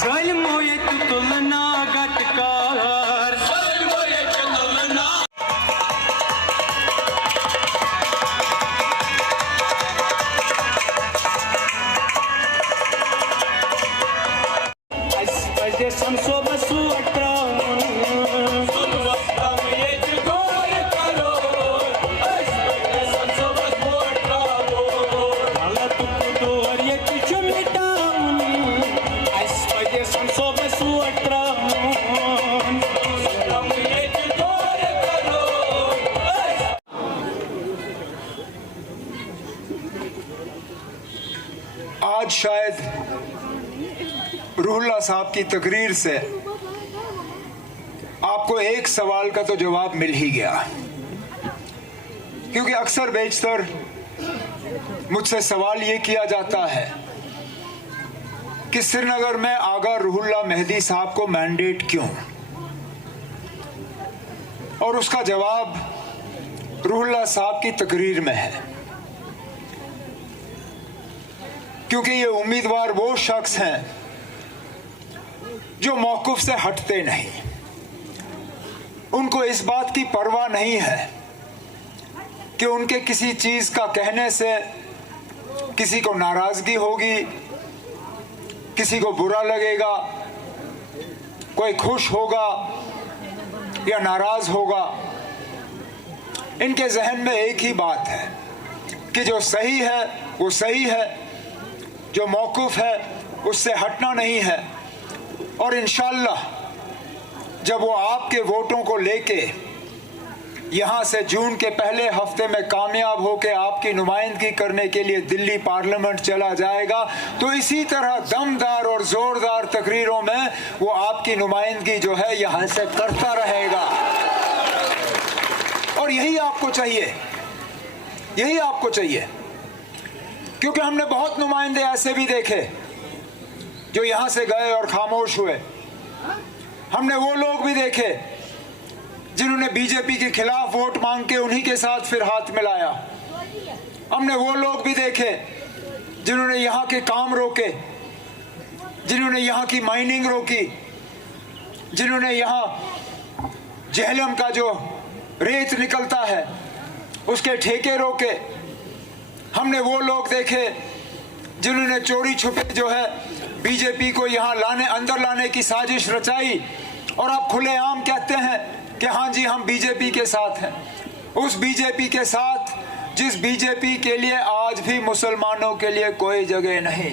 ज़ालिमो ये तुलना गटकार ज़ालिमो ये तुलना ऐसे संसो बसु आज शायद रूहुल्लाह साहब की तकरीर से आपको एक सवाल का तो जवाब मिल ही गया, क्योंकि अक्सर बेशतर मुझसे सवाल ये किया जाता है कि श्रीनगर में आगा रूहुल्लाह मेहदी साहब को मैंडेट क्यों, और उसका जवाब रूहुल्लाह साहब की तकरीर में है। क्योंकि ये उम्मीदवार वो शख्स हैं जो मौक़िफ़ से हटते नहीं, उनको इस बात की परवाह नहीं है कि उनके किसी चीज़ का कहने से किसी को नाराज़गी होगी, किसी को बुरा लगेगा, कोई खुश होगा या नाराज़ होगा। इनके जहन में एक ही बात है कि जो सही है वो सही है, जो मौक़िफ़ है उससे हटना नहीं है। और इंशाअल्लाह जब वो आपके वोटों को लेके यहाँ से जून के पहले हफ्ते में कामयाब होकर आपकी नुमाइंदगी करने के लिए दिल्ली पार्लियामेंट चला जाएगा, तो इसी तरह दमदार और ज़ोरदार तकरीरों में वो आपकी नुमाइंदगी जो है यहाँ से करता रहेगा। और यही आपको चाहिए, यही आपको चाहिए, क्योंकि हमने बहुत नुमाइंदे ऐसे भी देखे जो यहाँ से गए और खामोश हुए। हमने वो लोग भी देखे जिन्होंने बीजेपी के खिलाफ वोट मांग के उन्हीं के साथ फिर हाथ मिलाया। हमने वो लोग भी देखे जिन्होंने यहाँ के काम रोके, जिन्होंने यहाँ की माइनिंग रोकी, जिन्होंने यहाँ जहलम का जो रेत निकलता है उसके ठेके रोके। हमने वो लोग देखे जिन्होंने चोरी छुपे जो है बीजेपी को यहाँ अंदर लाने की साजिश रचाई, और आप खुलेआम कहते हैं कि हाँ जी हम बीजेपी के साथ हैं। उस बीजेपी के साथ जिस बीजेपी के लिए आज भी मुसलमानों के लिए कोई जगह नहीं,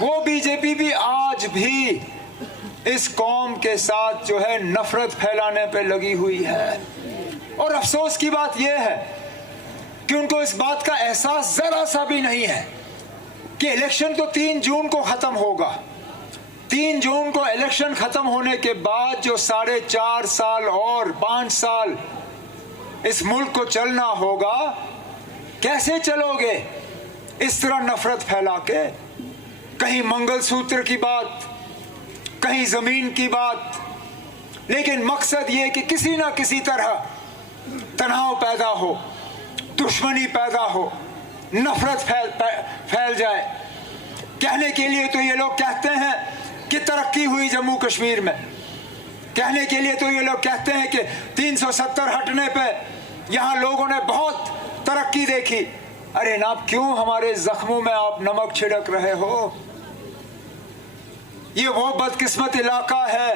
वो बीजेपी भी आज भी इस कौम के साथ जो है नफरत फैलाने पे लगी हुई है। और अफसोस की बात यह है कि उनको इस बात का एहसास जरा सा भी नहीं है कि इलेक्शन तो 3 जून को खत्म होगा। 3 जून को इलेक्शन खत्म होने के बाद जो 4.5 साल और 5 साल इस मुल्क को चलना होगा, कैसे चलोगे इस तरह नफरत फैला के? कहीं मंगलसूत्र की बात, कहीं जमीन की बात, लेकिन मकसद ये कि किसी ना किसी तरह तनाव पैदा हो, दुश्मनी पैदा हो, नफरत फैल जाए। कहने के लिए तो ये लोग कहते हैं कि तरक्की हुई जम्मू कश्मीर में, कहने के लिए तो ये लोग कहते हैं कि 370 हटने पे यहाँ लोगों ने बहुत तरक्की देखी। अरे नाब, क्यों हमारे जख्मों में आप नमक छिड़क रहे हो? ये वो बदकिस्मत इलाका है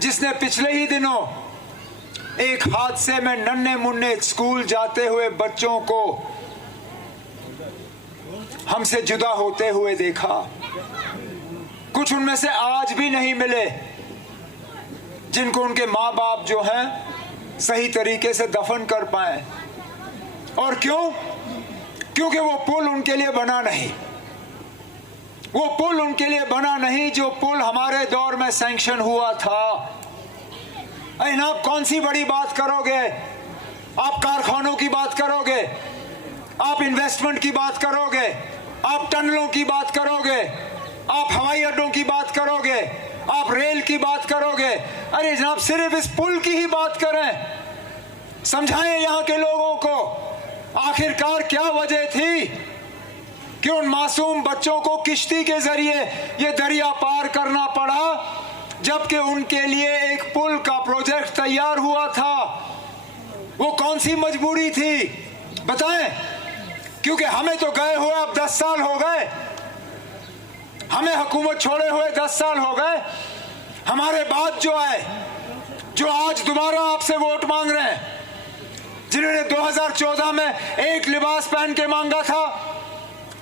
जिसने पिछले ही दिनों एक हादसे में नन्हे मुन्ने स्कूल जाते हुए बच्चों को हमसे जुदा होते हुए देखा। कुछ उनमें से आज भी नहीं मिले जिनको उनके माँ बाप जो हैं सही तरीके से दफन कर पाए। और क्यों? क्योंकि वो पुल उनके लिए बना नहीं, वो पुल उनके लिए बना नहीं जो पुल हमारे दौर में सैंक्शन हुआ था। आप कौन सी बड़ी बात करोगे? आप कारखानों की बात करोगे, आप इन्वेस्टमेंट की बात करोगे, आप टनलों की बात करोगे, आप हवाई अड्डों की बात करोगे, आप रेल की बात करोगे। अरे जनाब, सिर्फ इस पुल की ही बात करें, समझाएं यहाँ के लोगों को आखिरकार क्या वजह थी कि उन मासूम बच्चों को किश्ती के जरिए ये दरिया पार करना पड़ा, जबकि उनके लिए एक पुल का प्रोजेक्ट तैयार हुआ था। वो कौन सी मजबूरी थी बताएं? क्योंकि हमें तो गए हुए अब 10 साल हो गए, हमें हुकूमत छोड़े हुए 10 साल हो गए। हमारे बाद जो आए, जो आज दोबारा आपसे वोट मांग रहे हैं, जिन्होंने 2014 में एक लिबास पहन के मांगा था,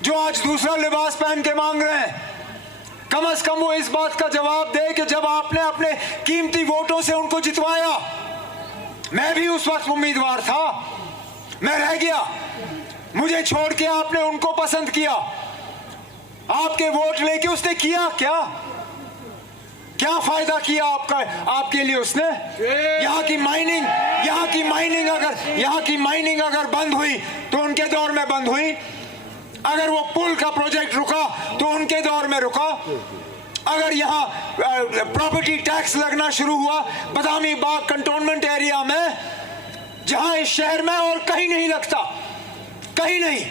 जो आज दूसरा लिबास पहन के मांग रहे हैं, कम से कम वो इस बात का जवाब दे कि जब आपने अपने कीमती वोटों से उनको जितवाया, मैं भी उस वक्त उम्मीदवार था, मैं रह गया, मुझे छोड़ के आपने उनको पसंद किया, आपके वोट लेके उसने किया क्या? क्या फायदा किया आपका, आपके लिए उसने? यहाँ की माइनिंग अगर बंद हुई तो उनके दौर में बंद हुई, अगर वो पुल का प्रोजेक्ट रुका तो उनके दौर में रुका, अगर यहाँ प्रॉपर्टी टैक्स लगना शुरू हुआ बदामी बाग कंटोनमेंट एरिया में, जहां इस शहर में और कहीं नहीं लगता, कहीं नहीं,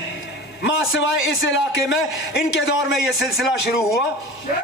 मां सिवाय इस इलाके में, इनके दौर में यह सिलसिला शुरू हुआ।